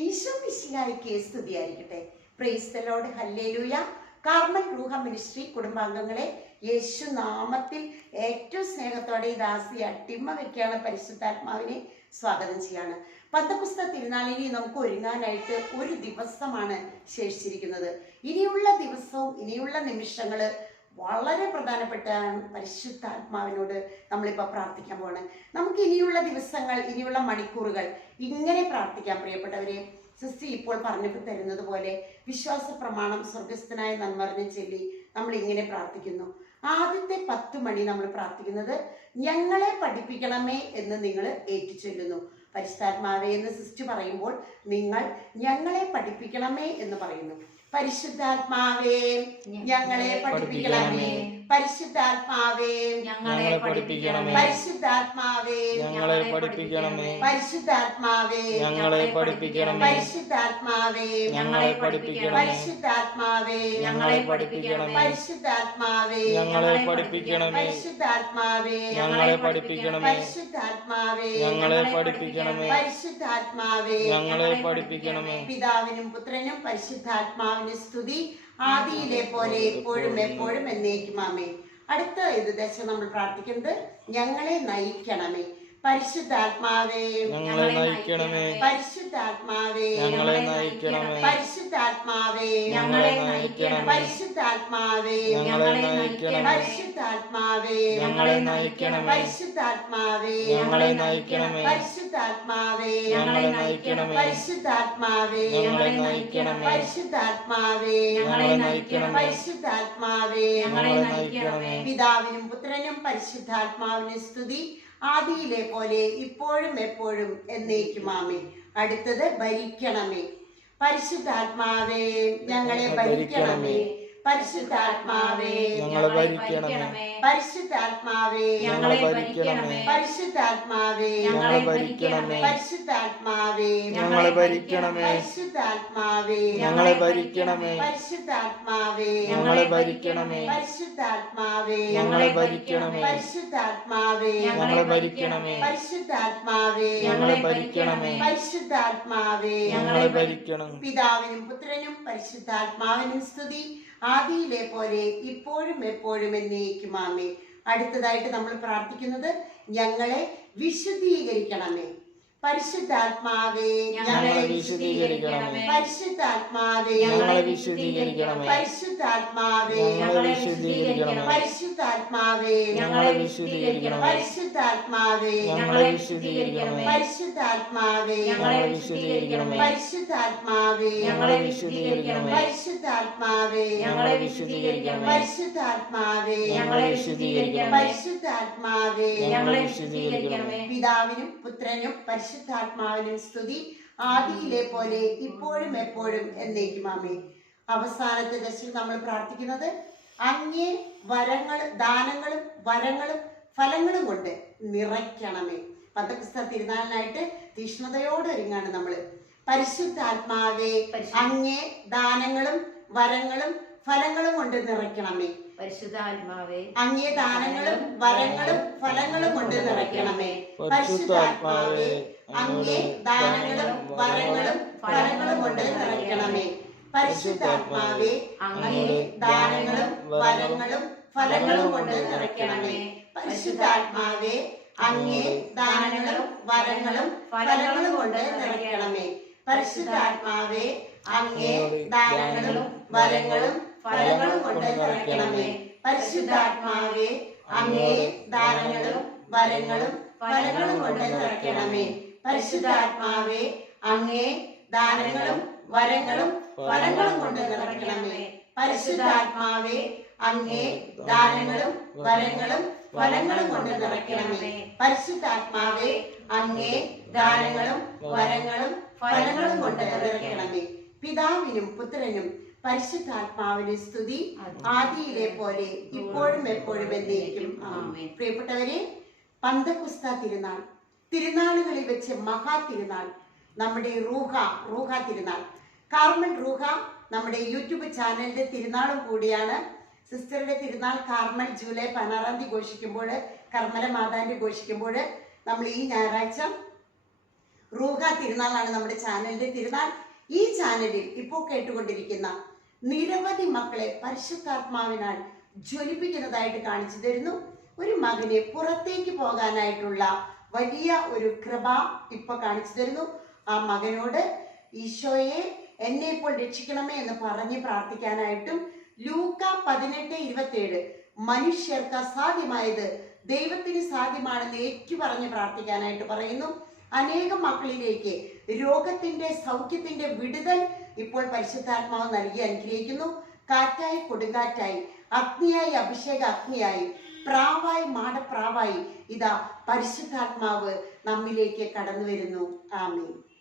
ഈശോ മിശിഹായിക്ക് സ്തുതിയായിരിക്കട്ടെ. Praise the Lord hallelujah Carmel Ruha ministry കുടുംബാംഗങ്ങളെ യേശു നാമത്തിൽ ഏറ്റവും സ്നേഹത്തോടെ ഈ ദാസി അട്ടിമ വെക്കാണ് പരിശുദ്ധാത്മാവിനെ സ്വാഗതം ചെയ്യാണ്. പന്തപുസ്ത തിരുനാളിനി നമുക്ക് ഒരുങ്ങാനായിട്ട് ഒരു ദിവസമാണ് ശേഷിച്ചിരിക്കുന്നത്. ഇനിയുള്ള ദിവസവും ഇനിയുള്ള നിമിഷങ്ങൾ വളരെ പ്രധാനപ്പെട്ട പരിശുദ്ധാത്മാവിനോട് നമ്മളിപ്പോൾ പ്രാർത്ഥിക്കാൻ പോവാണ്. നമുക്ക് ഇനിയുള്ള ദിവസങ്ങൾ ഇനിയുള്ള മണിക്കൂറുകൾ ഇങ്ങനെ പ്രാർത്ഥിക്കാം പ്രിയപ്പെട്ടവരെ. സിസ്റ്റി ഇപ്പോൾ പറഞ്ഞു തരുന്നത് പോലെ വിശ്വാസ പ്രമാണം സ്വർഗസ്ഥനായ നന്മറിഞ്ഞ് ചൊല്ലി നമ്മൾ ഇങ്ങനെ പ്രാർത്ഥിക്കുന്നു. ആദ്യത്തെ പത്ത് മണി നമ്മൾ പ്രാർത്ഥിക്കുന്നത് ഞങ്ങളെ പഠിപ്പിക്കണമേ എന്ന് നിങ്ങൾ ഏറ്റുചൊല്ലുന്നു. പരിശുദ്ധാത്മാവേ എന്ന് സിസ്റ്റർ പറയുമ്പോൾ നിങ്ങൾ ഞങ്ങളെ പഠിപ്പിക്കണമേ എന്ന് പറയുന്നു. പരിശുദ്ധാത്മാവേ ഞങ്ങളെ പഠിപ്പിക്കണമേ. പരിശുദ്ധാത്മാവേ ഞങ്ങളെ പഠിപ്പിക്കണമേ. പരിശുദ്ധാത്മാവേ ഞങ്ങളെ പഠിപ്പിക്കണമേ. പരിശുദ്ധാത്മാവേ ഞങ്ങളെ പഠിപ്പിക്കണമേ. പരിശുദ്ധാത്മാവേ ഞങ്ങളെ പഠിപ്പിക്കണം പരിശുദ്ധാത്മാവേ ഞങ്ങളെ പഠിപ്പിക്കണം പരിശുദ്ധാത്മാവേ ഞങ്ങളെ പഠിപ്പിക്കണം പരിശുദ്ധാത്മാവേ ഞങ്ങളെ പഠിപ്പിക്കണം പരിശുദ്ധാത്മാവേ ഞങ്ങളെ പഠിപ്പിക്കണമേ. പരിശുദ്ധാത്മാവേ ഞങ്ങളെ പഠിപ്പിക്കണമേ. പിതാവിനും പുത്രനും പരിശുദ്ധാത്മാവിന് സ്തുതി. ആദിയിലെ പോലെ എപ്പോഴും എപ്പോഴും എന്നേക്കും ആമേ അടുത്ത ഇത് ദശ നമ്മൾ പ്രാർത്ഥിക്കുന്നത്? ഞങ്ങളെ നയിക്കണമേ. പരിശുദ്ധാത്മാവേ ഞങ്ങളെ നയിക്കണമേ പരിശുദ്ധാത്മാവേ ഞങ്ങളെ നയിക്കണമേ പരിശുദ്ധാത്മാവേ ഞങ്ങളെ നയിക്കണമേ പരിശുദ്ധാത്മാവേ ഞങ്ങളെ നയിക്കണമേ പരിശുദ്ധാത്മാവേ ഞങ്ങളെ നയിക്കണമേ പരിശുദ്ധാത്മാവേ ഞങ്ങളെ നയിക്കണമേ പരിശുദ്ധാത്മാവേ ഞങ്ങളെ നയിക്കണം പരിശുദ്ധാത്മാവേ ഞങ്ങളെ നയിക്കണം പരിശുദ്ധാത്മാവേ ഞങ്ങളെ നയിക്കണം പരിശുദ്ധാത്മാവേ ഞങ്ങളെ നയിക്കണമേ പിതാവിനും പുത്രനും പരിശുദ്ധാത്മാവിനും സ്തുതി ആദിയിലെ പോലെ ഇപ്പോഴും എപ്പോഴും എന്നേക്കും ആമേ. അടുത്തത് ഭരിക്കണമേ. പരിശുദ്ധാത്മാവേ ഞങ്ങളെ ഭരിക്കണമേ. പരിശുദ്ധാത്മാവേ ഞങ്ങളെ ഭരിക്കണമേ പരിശുദ്ധാത്മാവേ ഞങ്ങളെ ഭരിക്കണമേ പരിശുദ്ധാത്മാവേ ഞങ്ങളെ ഭരിക്കണമേ പരിശുദ്ധാത്മാവേ ഞങ്ങളെ ഭരിക്കണമേ പരിശുദ്ധാത്മാവേ ഞങ്ങളെ ഭരിക്കണമേ പരിശുദ്ധാത്മാവേ ഞങ്ങളെ ഭരിക്കണമേ പരിശുദ്ധാത്മാവേ ഞങ്ങളെ ഭരിക്കണമേ പരിശുദ്ധാത്മാവേ ഞങ്ങളെ ഭരിക്കണമേ പരിശുദ്ധാത്മാവേ ഞങ്ങളെ ഭരിക്കണമേ പരിശുദ്ധാത്മാവേ ഞങ്ങളെ ഭരിക്കണം പിതാവിനും പുത്രനും പരിശുദ്ധാത്മാവിനും സ്തുതി ആദിയിലെ പോലെ ഇപ്പോഴും എപ്പോഴും എന്നേക്കും ആമേ അടുത്തതായിട്ട് നമ്മൾ പ്രാർത്ഥിക്കുന്നത് ഞങ്ങളെ വിശുദ്ധീകരിക്കണമേ. പരിശുദ്ധാത്മാവേ ഞങ്ങളെ വിശുദ്ധീകരിക്കണമേ പരിശുദ്ധാത്മാവേ ഞങ്ങളെ വിശുദ്ധീകരിക്കണമേ പരിശുദ്ധാത്മാവേ ഞങ്ങളെ വിശുദ്ധീകരിക്കണമേ പരിശുദ്ധാത്മാവേ ഞങ്ങളെ വിശുദ്ധീകരിക്കണമേ പരിശുദ്ധാത്മാവേ ഞങ്ങളെ വിശുദ്ധീകരിക്കണമേ പരിശുദ്ധാത്മാവേ ഞങ്ങളെ വിശുദ്ധീകരിക്കണമേ പരിശുദ്ധാത്മാവേ ഞങ്ങളെ വിശുദ്ധീകരിക്കണമേ പരിശുദ്ധാത്മാവേ ഞങ്ങളെ വിശുദ്ധീകരിക്കണമേ പരിശുദ്ധാത്മാവേ ഞങ്ങളെ വിശുദ്ധീകരിക്കണമേ പരിശുദ്ധാത്മാവേ ഞങ്ങളെ വിശുദ്ധീകരിക്കണമേ പിതാവിനും പുത്രനും പരിശുദ്ധാത്മാവിനും സ്തുതി. ആദിയിലെ പോലെ ഇപ്പോഴും എപ്പോഴും എന്നേക്കും ആമേ അവസാനത്തെ ദശയിൽ നമ്മൾ പ്രാർത്ഥിക്കുന്നത് അങ്ങേ വരങ്ങൾ ദാനങ്ങളും വരങ്ങളും ഫലങ്ങളും കൊണ്ട് നിറയ്ക്കണമേ. പന്തപുസ്തക തിരുനാളിനായിട്ട് തീഷ്ണതയോടെ ഒരുങ്ങാണ് നമ്മൾ പരിശുദ്ധാത്മാവേ അങ്ങേ ദാനങ്ങളും വരങ്ങളും ഫലങ്ങളും കൊണ്ട് നിറയ്ക്കണമേ. പരിശുദ്ധാത്മാവേ അങ്ങേ ദാനങ്ങളും വരങ്ങളും ഫലങ്ങളും കൊണ്ട് നിറയ്ക്കണമേ. പരിശുദ്ധാത്മാവേ അങ്ങേ ദാനങ്ങളും വരങ്ങളും ഫലങ്ങളും കൊണ്ട് നിറയ്ക്കണമേ. പരിശുദ്ധാത്മാവേ അങ്ങേ ദാനങ്ങളും വരങ്ങളും ഫലങ്ങളും കൊണ്ട് നിറയ്ക്കണമേ. പരിശുദ്ധാത്മാവേ അങ്ങേ ദാനങ്ങളും വരങ്ങളും ഫലങ്ങളും കൊണ്ട് നിറയ്ക്കണമേ. പരിശുദ്ധാത്മാവേ അങ്ങേ ദാനങ്ങളും വരങ്ങളും ഫലങ്ങളും കൊണ്ട് നിറയ്ക്കണമേ പരിശുദ്ധാത്മാവേ അങ്ങേ ദാനങ്ങളും വരങ്ങളും ഫലങ്ങളും കൊണ്ട് നിറയ്ക്കണമേ പരിശുദ്ധാത്മാവേ അങ്ങേ ദാനങ്ങളും വരങ്ങളും ഫലങ്ങളും കൊണ്ട് നിറയ്ക്കണമേ പരിശുദ്ധാത്മാവേ അങ്ങേ ദാനങ്ങളും വരങ്ങളും ഫലങ്ങളും കൊണ്ട് നിറയ്ക്കണമേ പരിശുദ്ധാത്മാവേ അങ്ങേ ദാനങ്ങളും വരങ്ങളും ഫലങ്ങളും കൊണ്ട് നിറയ്ക്കണമേ പിതാവിനും പുത്രനും പരിശുദ്ധാത്മാവിന് സ്തുതി. ആദിയിലെ പോലെ ഇപ്പോഴും എപ്പോഴും എന്നേക്കും. പ്രിയപ്പെട്ടവരെ പന്തക്കുസ്ത തിരുനാൾ. തിരുനാളുകളിൽ വെച്ച് മഹാ തിരുനാൾ. നമ്മുടെ റൂഹ റൂഹ തിരുനാൾ. കാർമൽ റൂഹ നമ്മുടെ യൂട്യൂബ് ചാനലിന്റെ തിരുനാളും കൂടിയാണ്. സിസ്റ്ററുടെ തിരുനാൾ കാർമൽ ജൂലൈ പതിനാറാം തീയതി ഘോഷിക്കുമ്പോൾ കർമ്മല മാതാവിന്റെ ഘോഷിക്കുമ്പോൾ നമ്മൾ ഈ ഞായറാഴ്ച റൂഹ തിരുനാളാണ് നമ്മുടെ ചാനലിന്റെ തിരുനാൾ. ഈ ചാനലിൽ ഇപ്പോൾ കേട്ടുകൊണ്ടിരിക്കുന്ന നിരവധി മക്കളെ പരിശുദ്ധാത്മാവിനാൽ ജ്വലിപ്പിക്കുന്നതായിട്ട് കാണിച്ചു തരുന്നു. ഒരു മകനെ പുറത്തേക്ക് പോകാനായിട്ടുള്ള വലിയ ഒരു കൃപ ഇപ്പൊ കാണിച്ചു തരുന്നു. ആ മകനോട് ഈശോയെ എന്നെ ഇപ്പോൾ രക്ഷിക്കണമേ എന്ന് പറഞ്ഞ് പ്രാർത്ഥിക്കാനായിട്ടും ലൂക്ക പതിനെട്ട് ഇരുപത്തിയേഴ് മനുഷ്യർക്ക് അസാധ്യമായത് ദൈവത്തിന് സാധ്യമാണെന്ന് ഏറ്റു പറഞ്ഞ് പ്രാർത്ഥിക്കാനായിട്ട് പറയുന്നു. അനേകം മക്കളിലേക്ക് രോഗത്തിന്റെ സൗഖ്യത്തിന്റെ വിടുതൽ ഇപ്പോൾ പരിശുദ്ധാത്മാവ് നൽകി അനുഗ്രഹിക്കുന്നു. കാറ്റായി കൊടുങ്കാറ്റായി അഗ്നിയായി അഭിഷേക അഗ്നിയായി പ്രാവായി മാടപ്രാവായി ഇതാ പരിശുദ്ധാത്മാവ് നമ്മിലേക്ക് കടന്നു വരുന്നു ആമേൻ.